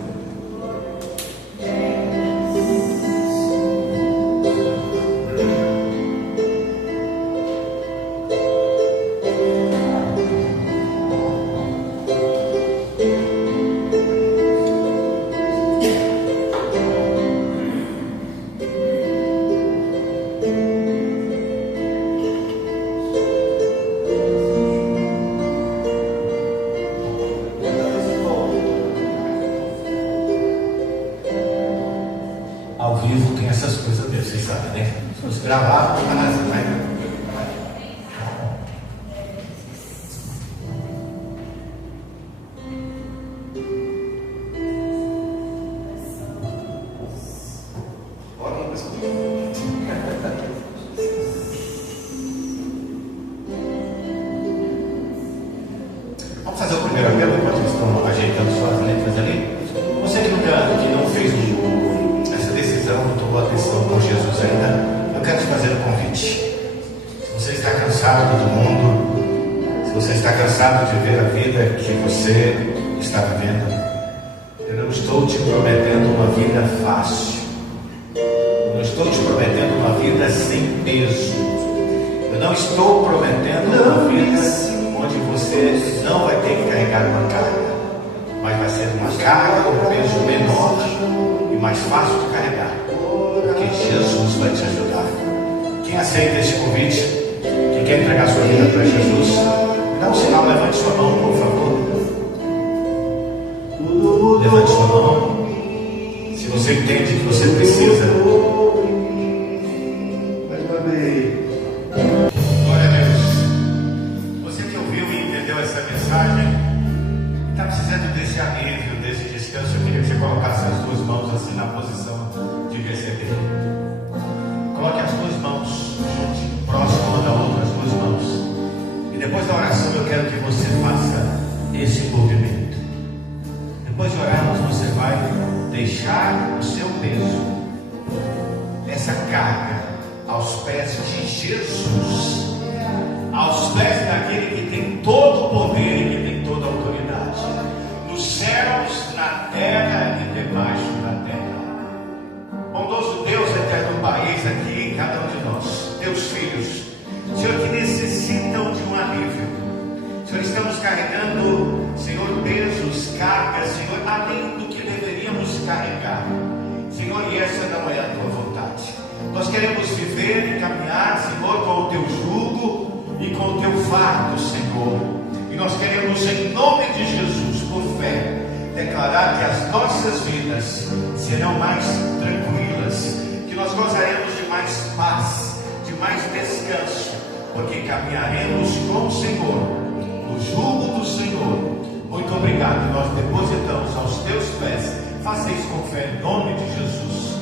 Ao vivo tem essas coisas mesmo, vocês sabem, né? Se fosse gravar, né? Vamos fazer o primeiro apelo enquanto eles estão ajeitando suas letras ali. Você que não fez essa decisão, não tomou a decisão com Jesus ainda, eu quero te fazer um convite. Se você está cansado do mundo, se você está cansado de ver a vida que você está vivendo, eu não estou te prometendo uma vida fácil. Eu não estou te prometendo uma vida sem peso. Eu não estou prometendo uma vida onde você não vai ter que carregar uma carga, mas vai ser uma carga com um peso menor e mais fácil de carregar, porque Jesus vai te ajudar. Quem aceita esse convite, que quer entregar sua vida para Jesus, dá um sinal, levante sua mão, por favor. Levante sua mão. Se você entende que você precisa. Glória a Deus. Você que ouviu e entendeu essa mensagem, está precisando desse alívio, desse descanso, eu queria que você colocasse as 2 mãos assim na posição de receber. Coloque as 2 mãos junto, próximo uma da outra, as 2 mãos. E depois da oração eu quero que você faça esse movimento. Depois de orarmos, você vai deixar o seu peso, essa carga, aos pés de Jesus, aos pés daquele que tem todo o poder e que tem toda a autoridade, nos céus, na terra e debaixo da terra. Bondoso Deus, eterno Pai, eis aqui em cada um de nós, teus filhos, Senhor, que necessitam de um alívio. Senhor, estamos carregando, Senhor, pesos, cargas, Senhor, além do que deveríamos carregar. Senhor, e essa não é a tua vontade. Nós queremos viver e caminhar, Senhor, com o teu jugo e com o teu fardo, Senhor. E nós queremos, em nome de Jesus, por fé, declarar que as nossas vidas serão mais tranquilas, que nós gozaremos de mais paz, de mais descanso, porque caminharemos com o Senhor, no jugo do Senhor. Muito obrigado. Nós depositamos aos teus pés. Faça isso com fé em nome de Jesus.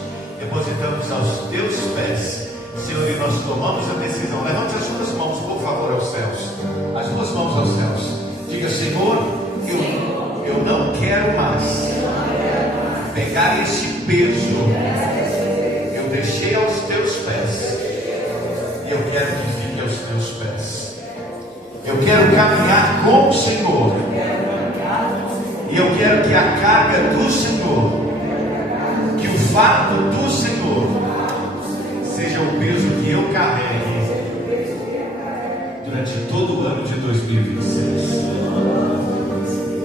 aos teus pés. Senhor, e nós tomamos a decisão. Levante as duas mãos, por favor, aos céus. As duas mãos aos céus. Diga: Senhor, eu não quero mais pegar esse peso. Eu deixei aos teus pés. E eu quero que fique aos teus pés. Eu quero caminhar com o Senhor. E eu quero que a carga do Senhor, que o fardo do Senhor, seja o peso que eu carregue durante todo o ano de 2026.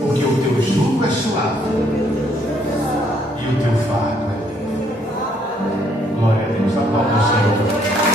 Porque o teu jugo é suave e o teu fardo é leve. Glória a Deus. Aplauda o Senhor.